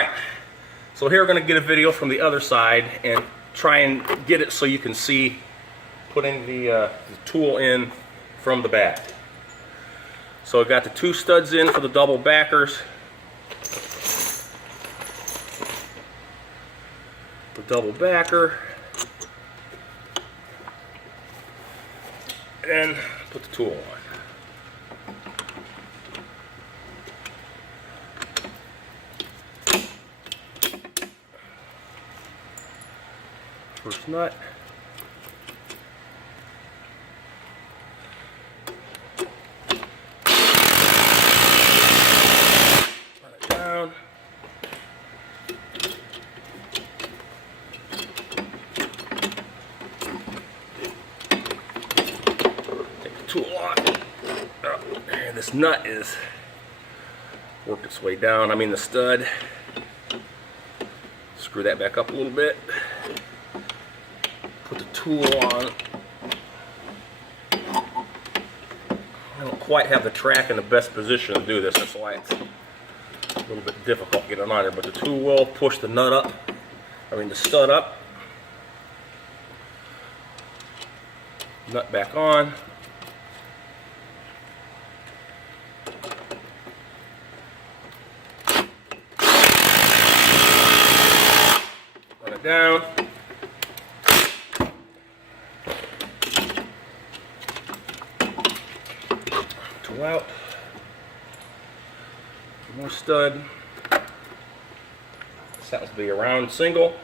Alright, so here we're going to get a video from the other side and try and get it so you can see putting the tool in from the back. So I've got the two studs in for the double backers. The double backer. And put the tool on. First nut. Run it down. Take the tool off. And this nut is worked its way down. I mean the stud. Screw that back up a little bit. Put the tool on. I don't quite have the track in the best position to do this. That's why it's a little bit difficult getting on there. But the tool will push the nut up. The stud up. Nut back on. Run it down. Tool out. More stud. This happens to be a round single.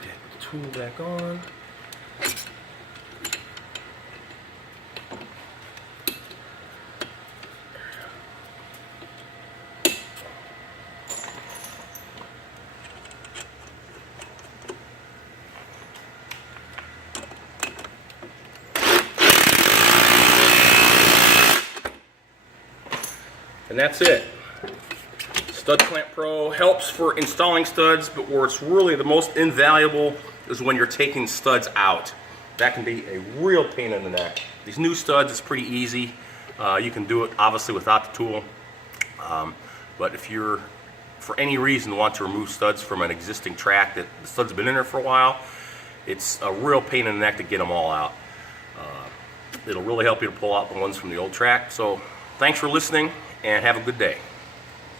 Okay, put the tool back on. And that's it. Stud Clamp Pro helps for installing studs, but where it's really the most invaluable is when you're taking studs out. That can be a real pain in the neck. These new studs, it's pretty easy. You can do it obviously without the tool. But if you're, for any reason, want to remove studs from an existing track that the stud's been in there for a while, it's a real pain in the neck to get them all out. It'll really help you to pull out the ones from the old track. So thanks for listening, and have a good day.